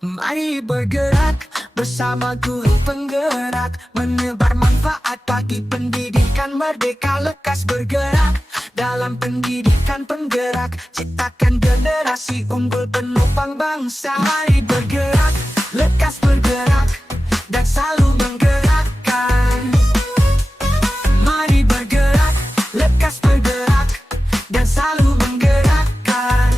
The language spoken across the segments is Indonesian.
Mari bergerak bersama guru penggerak, menebar manfaat bagi pendidikan merdeka. Lekas bergerak dalam pendidikan penggerak, ciptakan generasi unggul penopang bangsa. Mari bergerak, lekas bergerak, dan selalu menggerakkan. Mari bergerak, lekas bergerak, dan selalu menggerakkan.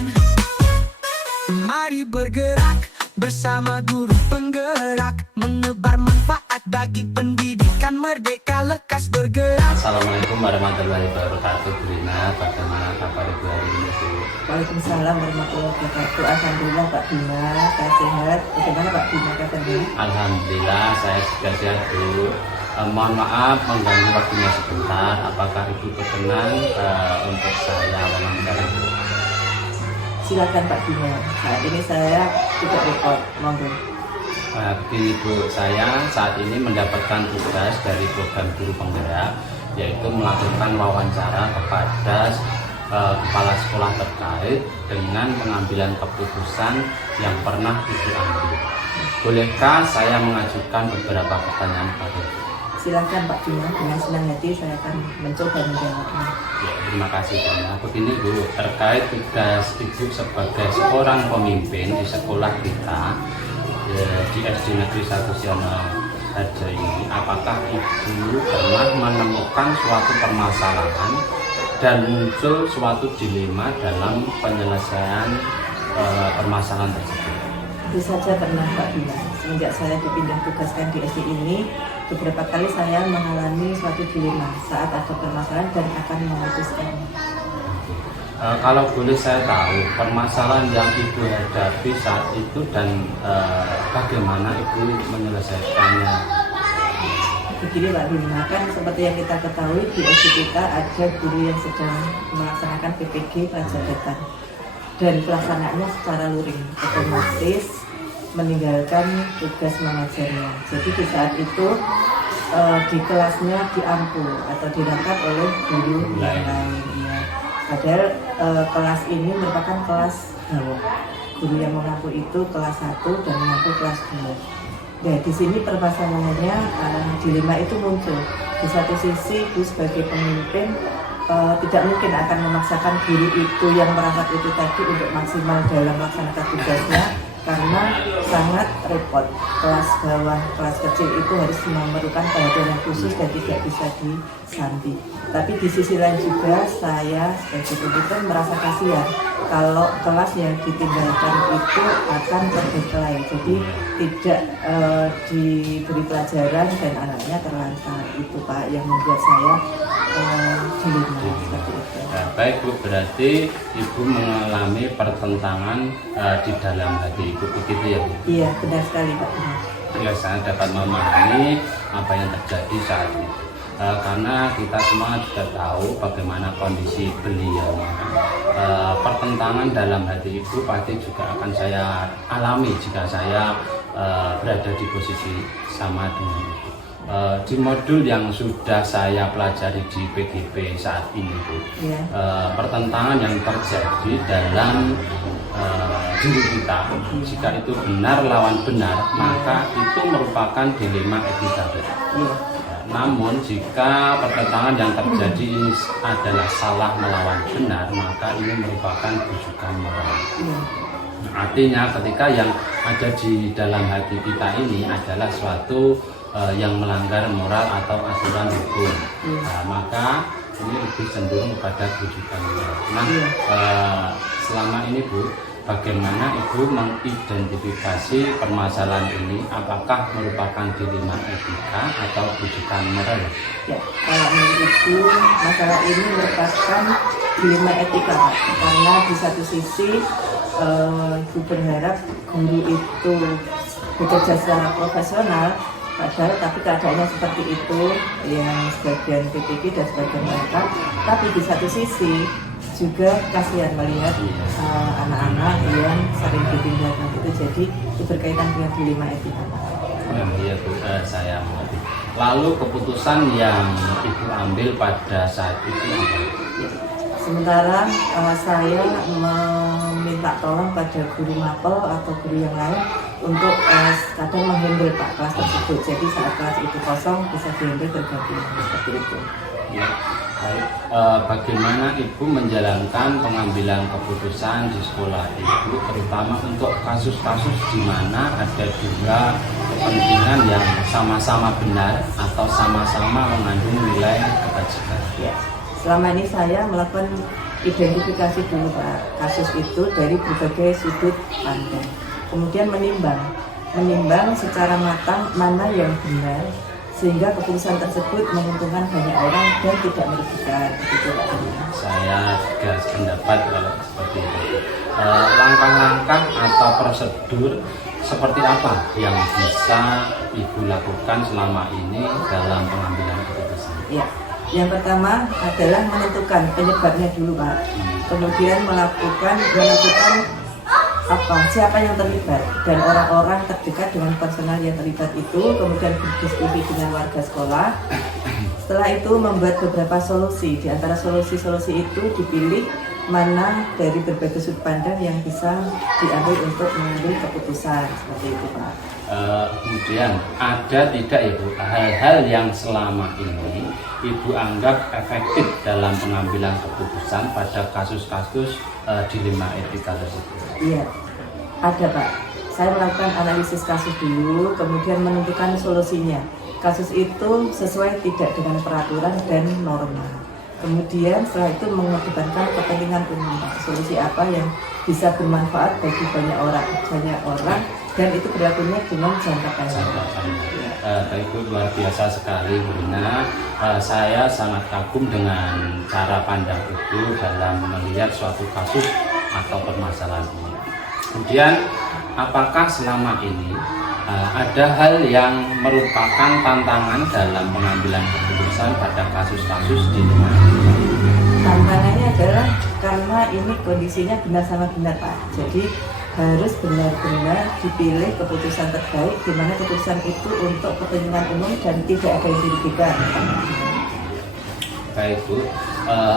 Mari bergerak bersama guru penggerak, menebar manfaat bagi pendidikan merdeka. Lekas bergerak. Assalamualaikum warahmatullahi wabarakatuh. Bu Rina, bagaimana kabar Ibu hari ini, Bu? Waalaikumsalam warahmatullahi wabarakatuh. Alhamdulillah Pak Bima, saya sehat. Bagaimana Pak Bima kabarnya? Alhamdulillah saya juga sehat, Bu. Mohon maaf mengganggu waktunya sebentar. Apakah Ibu berkenan untuk saya wawancara, Bu? Silakan Pak Bima. Saat ini saya tidak rekod, monggo. Begini Bu, saya saat ini mendapatkan tugas dari program guru penggerak, yaitu melakukan wawancara kepada kepala sekolah terkait dengan pengambilan keputusan yang pernah Ibu ambil. Bolehkah saya mengajukan beberapa pertanyaan kepada Ibu? Silakan Pak Bima, dengan senang hati saya akan mencoba menjawabnya. Ya, terima kasih banyak. Begini Bu, terkait tugas Ibu sebagai seorang pemimpin di sekolah kita, di SD Negeri 1 Siono Harjo ini, apakah Ibu pernah menemukan suatu permasalahan dan muncul suatu dilema dalam penyelesaian permasalahan tersebut? Tentu saja pernah Pak Bima. Semenjak saya dipindah tugaskan di SD ini, beberapa kali saya mengalami suatu dilema saat ada permasalahan dan akan memutuskannya. Kalau boleh saya tahu permasalahan yang Ibu hadapi saat itu dan bagaimana Ibu menyelesaikannya? Begini Pak Bima, kan seperti yang kita ketahui di SD kita ada guru yang sedang melaksanakan PPG pelajaran dan pelaksanaannya secara luring, otomatis meninggalkan tugas mengajarnya. Jadi di saat itu di kelasnya diampu atau dirangkap oleh guru yang lainnya. Padahal kelas ini merupakan kelas bawah. Guru yang mengaku itu kelas 1 dan mengaku kelas 2. Nah, di sini permasalahannya dilema itu muncul. Di satu sisi, Ibu sebagai pemimpin tidak mungkin akan memaksakan guru itu yang merangkap itu tadi untuk maksimal dalam melaksanakan tugasnya, karena sangat repot. Kelas bawah, kelas kecil itu harus memerlukan perhatian yang khusus dan tidak bisa disanti. Tapi di sisi lain juga saya sebagai pemimpin merasa kasihan kalau kelas yang ditinggalkan itu akan terbengkalai, jadi tidak diberi pelajaran dan anaknya terlantar. Itu Pak yang membuat saya dilema seperti itu. Nah, baik Bu, berarti Ibu mengalami pertentangan di dalam hati Ibu, begitu ya Bu? Iya, benar sekali Pak. Ya, saya dapat memahami apa yang terjadi saat ini. Karena kita semua sudah tahu bagaimana kondisi beliau. Pertentangan dalam hati Ibu pasti juga akan saya alami jika saya berada di posisi sama dengan Ibu. Di modul yang sudah saya pelajari di PGP saat ini Bu, pertentangan yang terjadi dalam diri kita, jika itu benar lawan benar, maka itu merupakan dilema etika. Namun jika pertentangan yang terjadi ini adalah salah melawan benar, maka ini merupakan rujukan moral. Artinya ketika yang ada di dalam hati kita ini adalah suatu yang melanggar moral atau aturan hukum, maka ini lebih cenderung pada rujukan moral. Nah, selama ini Bu, bagaimana Ibu mengidentifikasi permasalahan ini? Apakah merupakan dilema etika atau rujukan moral? Ya, kalau menurut Ibu, masalah ini merupakan dilema etika Pak. Karena di satu sisi Ibu berharap guru itu bekerja secara profesional, padahal tapi keadaannya seperti itu, yang sebagian PPG dan sebagian mereka. Tapi di satu sisi juga kasihan melihat anak-anak yang sering ditinggalkan itu, jadi itu berkaitan dengan dilema etika. Iya Bu, saya mengerti. Lalu keputusan yang Ibu ambil pada saat itu apa? Sementara saya meminta tolong pada guru mapel atau guru yang lain untuk kadang menghandle Pak kelas tersebut. Jadi saat kelas itu kosong bisa dihandle bergantian seperti itu. Ya, baik. Bagaimana Ibu menjalankan pengambilan keputusan di sekolah Ibu, terutama untuk kasus-kasus di mana ada dua kepentingan yang sama-sama benar atau sama-sama mengandung nilai kebajikan? Ya. Selama ini saya melakukan identifikasi dulu Pak kasus itu dari berbagai sudut pandang. Kemudian menimbang secara matang mana yang benar sehingga keputusan tersebut menguntungkan banyak orang dan tidak merugikan. Begitu Pak. Saya juga sependapat kalau seperti itu. Langkah-langkah atau prosedur seperti apa yang bisa Ibu lakukan selama ini dalam pengambilan keputusan? Ya. Yang pertama adalah menentukan penyebabnya dulu Pak. Kemudian menentukan siapa yang terlibat dan orang-orang terdekat dengan personal yang terlibat itu, kemudian berdiskusi dengan warga sekolah. Setelah itu membuat beberapa solusi. Di antara solusi-solusi itu dipilih mana dari berbagai sudut pandang yang bisa diambil untuk mengambil keputusan seperti itu Pak. Kemudian ada tidak Ibu hal-hal yang selama ini Ibu anggap efektif dalam pengambilan keputusan pada kasus-kasus dilema etika tersebut? Iya, ada Pak. Saya melakukan analisis kasus dulu, kemudian menentukan solusinya. Kasus itu sesuai tidak dengan peraturan dan norma. Kemudian setelah itu mengedepankan kepentingan umum, solusi apa yang bisa bermanfaat bagi banyak orang dan itu berlakunya dengan jangka panjang. Baik Bu, luar biasa sekali Bu Rina. Saya sangat kagum dengan cara pandang Ibu dalam melihat suatu kasus atau permasalahan ini. Kemudian apakah selama ini ada hal yang merupakan tantangan dalam pengambilan keputusan pada kasus-kasus di luar? Tantangannya adalah karena ini kondisinya benar sama benar Pak. Jadi harus benar-benar dipilih keputusan terbaik, di mana keputusan itu untuk kepentingan umum dan tidak ada yang dirugikan. Baik Bu,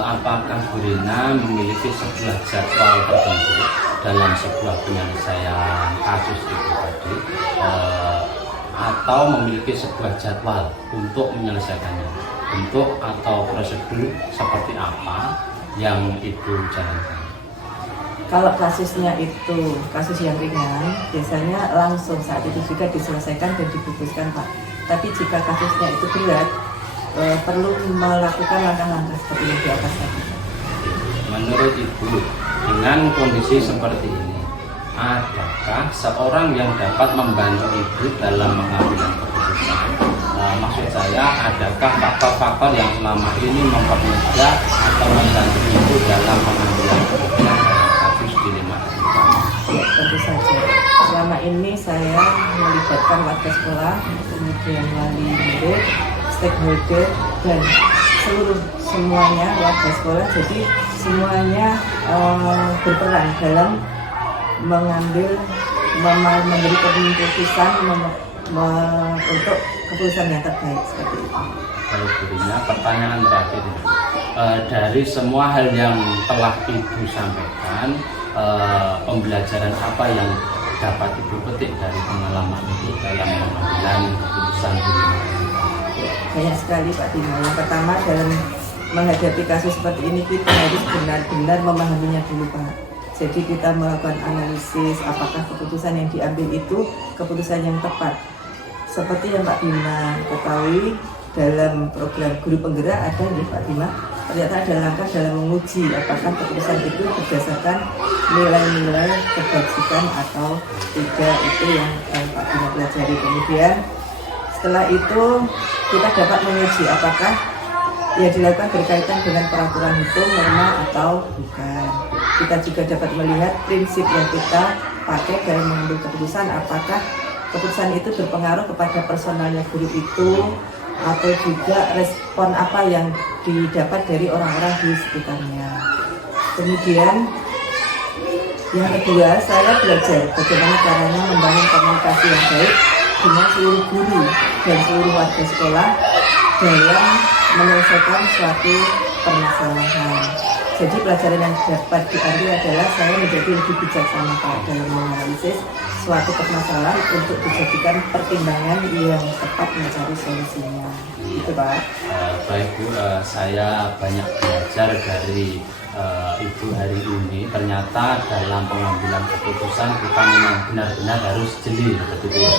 apakah Bu Rina memiliki sebuah jadwal tertentu dalam sebuah penyelesaian kasus itu tadi, atau memiliki sebuah jadwal untuk menyelesaikannya, bentuk atau prosedur seperti apa yang Ibu jalankan? Kalau kasusnya itu kasus yang ringan, biasanya langsung saat itu juga diselesaikan dan diputuskan Pak. Tapi jika kasusnya itu berat, perlu melakukan langkah-langkah seperti yang di atas tadi. Menurut Ibu, dengan kondisi seperti ini, adakah seorang yang dapat membantu Ibu dalam mengambil keputusan? Maksud saya, adakah faktor-faktor yang selama ini mempermudah atau membantu Ibu dalam mengambil keputusan kasus dilema etika? Ya, tentu saja. Selama ini saya melibatkan warga sekolah, kemudian wali murid, stakeholder, dan semuanya warga sekolah. Jadi semuanya berperan dalam memberi keputusan untuk keputusan yang terbaik seperti itu. Baik Bu Rina, pertanyaan terakhir dari semua hal yang telah Ibu sampaikan, pembelajaran apa yang dapat Ibu petik dari pengalaman Ibu dalam pengambilan keputusan dilema etika? Banyak sekali Pak Dino. Yang pertama, dalam menghadapi kasus seperti ini kita harus benar-benar memahaminya dulu Pak. Jadi kita melakukan analisis apakah keputusan yang diambil itu keputusan yang tepat. Seperti yang Pak Bima ketahui, dalam program guru penggerak ada nih Pak Bima, ternyata ada langkah dalam menguji apakah keputusan itu berdasarkan nilai-nilai kebajikan atau tidak, itu yang Pak Bima pelajari. Kemudian setelah itu kita dapat menguji apakah yang dilakukan berkaitan dengan peraturan hukum, norma atau bukan. Kita juga dapat melihat prinsip yang kita pakai dalam mengambil keputusan, apakah keputusan itu berpengaruh kepada personalnya guru itu, atau juga respon apa yang didapat dari orang-orang di sekitarnya. Kemudian yang kedua, saya belajar bagaimana caranya membangun komunikasi yang baik dengan seluruh guru dan seluruh warga sekolah dalam menyelesaikan suatu permasalahan. Jadi pelajaran yang dapat diambil adalah saya menjadi lebih bijaksana Pak dalam menganalisis suatu permasalahan untuk dijadikan pertimbangan yang tepat mencari solusinya. Gitu Pak. Baik Bu, saya banyak belajar dari Ibu hari ini. Ternyata dalam pengambilan keputusan kita memang benar-benar harus jeli, begitu ya.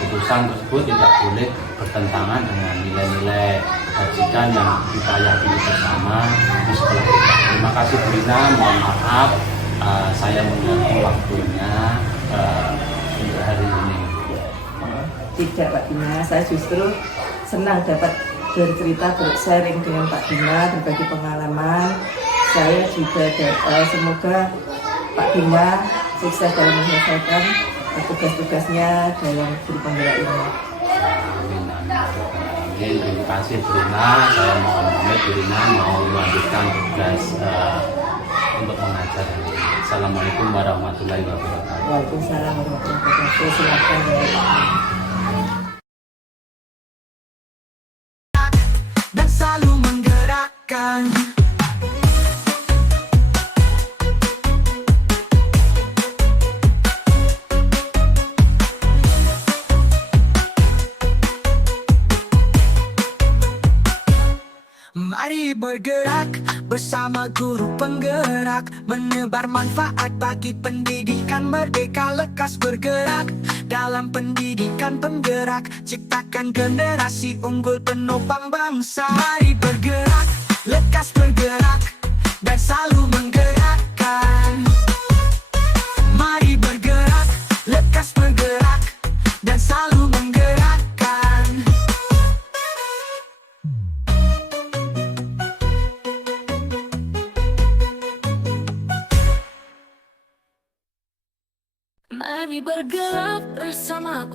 Keputusan tersebut tidak boleh bertentangan dengan nilai-nilai kebajikan yang kita yakini bersama di sekolah kita. Terima kasih Bu Rina, mohon maaf saya mengganggu waktunya untuk hari ini. Tidak Pak Bima, saya justru senang dapat bercerita, bersharing dengan Pak Bima, berbagi pengalaman. Saya juga semoga Pak Bima sukses dalam menyelesaikan tugas-tugasnya dalam guru penggerak ini. Amin, amin, amin. Terima kasih Bu Rina. Saya mohon pamit, Bu Rina mau melanjutkan tugas untuk mengajar. Assalamualaikum warahmatullahi wabarakatuh. Waalaikumsalam warahmatullahi wabarakatuh. Silakan ya. Dan selalu menggerakkan. Mari bergerak bersama guru penggerak, menebar manfaat bagi pendidikan merdeka. Lekas bergerak dalam pendidikan penggerak, ciptakan generasi unggul penopang bangsa. Mari bergerak, lekas bergerak, dan selalu menggerakkan. Mari bergerak, lekas bergerak, dan selalu menggerakkan. Mari bergerak bersama